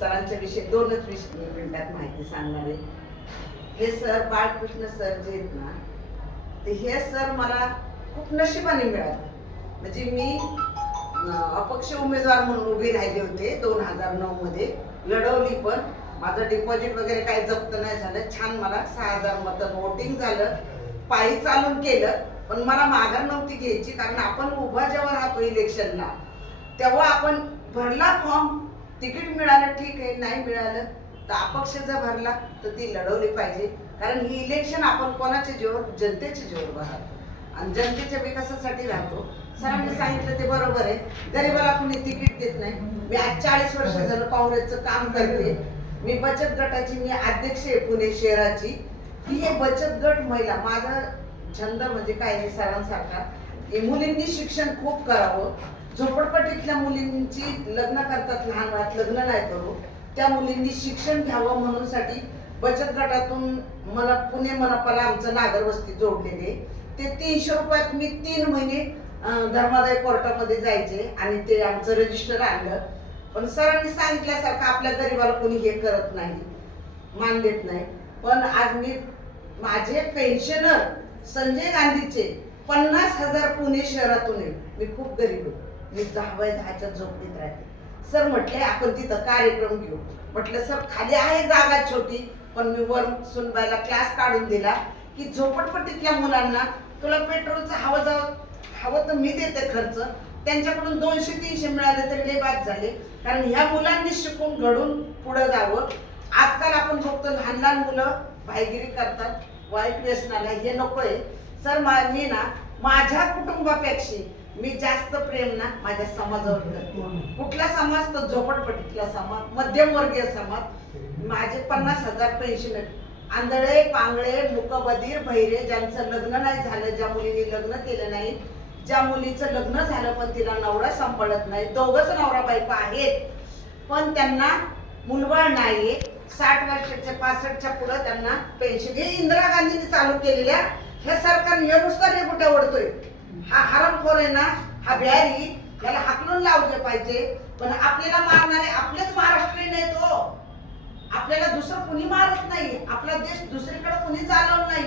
सरांच्या विषयी दोनच विषय मिनिटात माहिती सांगणार आहे. हे सर बाळकृष्ण सर जे आहेत ना ते हे सर मला खूप नशिबाने मिळाले. म्हणजे मी अपक्ष उमेदवार म्हणून उभी राहिले होते दोन हजार नऊ मध्ये. लढवली पण. माझं डिपॉझिट वगैरे काही जप्त नाही झालं. छान मला सहा हजार मतं वोटिंग झालं. पायी चालून केलं. पण मला माघार नव्हती घ्यायची कारण आपण उभा जेव्हा राहतो इलेक्शनला तेव्हा आपण भरला फॉर्म तिकीट मिळालं ठीक आहे नाही मिळालं तर अपक्ष जर भरला तर ती लढवली पाहिजे. कारण ही इलेक्शन आपण कोणाच्या जेवण जनतेच्या जेवण राहतो आणि जनतेच्या विकासासाठी राहतो. सरांनी सांगितलं ते बरोबर आहे. गरीबाला कुणी तिकीट देत नाही. मी आज चाळीस वर्ष झालं काँग्रेसचं काम करते. मी बचत गटाची मी अध्यक्ष आहे पुणे शहराची. ही एक बचत गट महिला माझा छंद म्हणजे काय हे सरांसारखा? की मुलींनी शिक्षण खूप करावं. झोपडपट्टीतल्या मुलींची लग्न करतात लहान वयात लग्न नाही करू. त्या मुलींनी शिक्षण घ्यावं म्हणून साठी बचत गटातून मला पुणे मनपाला आमचं नागरवस्ती जोडलेले. ते तीनशे रुपयात मी तीन महिने धर्मादाय कोर्टामध्ये जायचे आणि ते आमचं रजिस्टर आणलं. पण सरांनी सांगितल्यासारखं आपल्या गरीबाला कोणी हे करत नाही मान देत नाही. पण आज मी माझे पेन्शनर संजय गांधीचे पन्नास हजार पुणे शहरातून आहे. मी खूप गरीब आहे. मी दहाव्या दहाच्या झोपडीत राहते. सर म्हटले आपण तिथं कार्यक्रम घेऊ. म्हटलं सर खाली आहे जागा छोटी पण मी वर सुनबाईला क्लास काढून दिला की झोपडपट्टीतल्या मुलांना तुला पेट्रोलचं हवं जावं हवं तर मी देते खर्च. त्यांच्याकडून दोनशे तीनशे मिळाले तरी ले बाद झाले. कारण ह्या मुलांनी शिकून घडून पुढं जावं. आजकाल आपण बघतो लहान लहान मुलं भाईगिरी करतात वाईट व्यसनाला हे नको आहे सर मा- मी ना माझ्या कुटुंबापेक्षा मी जास्त प्रेम ना माझ्या समाजावर करते. कुठला समाज तो झोपडपट्टीतला समाज मध्यमवर्गीय समाज. माझे पन्नास हजार पेन्शन आंधळे पांगळे मुकबधीर बहिरे ज्यांचं लग्न नाही झालं ज्या मुलीने लग्न केलं नाही ज्या मुलीचं लग्न झालं पण तिला नवरा सांभाळत नाही दोघच नवरा बायको आहेत. पण त्यांना मुलबाळ नाही साठ वर्षाच्या पासष्टच्या पुढे त्यांना पेन्शन हे इंदिरा गांधींनी चालू केलेल्या ह्या सरकारने हे नुसतं रेबुट्या ओढतोय? हा हरमखोर आहे ना हा बिहारी याला हाकलून लावले पाहिजे. पण आपल्याला मारणारे आपलेच महाराष्ट्रीयन आहेत हो. आपल्याला दुसरं कुणी मारत नाही. आपला देश दुसरीकडे कुणी चालवत नाही.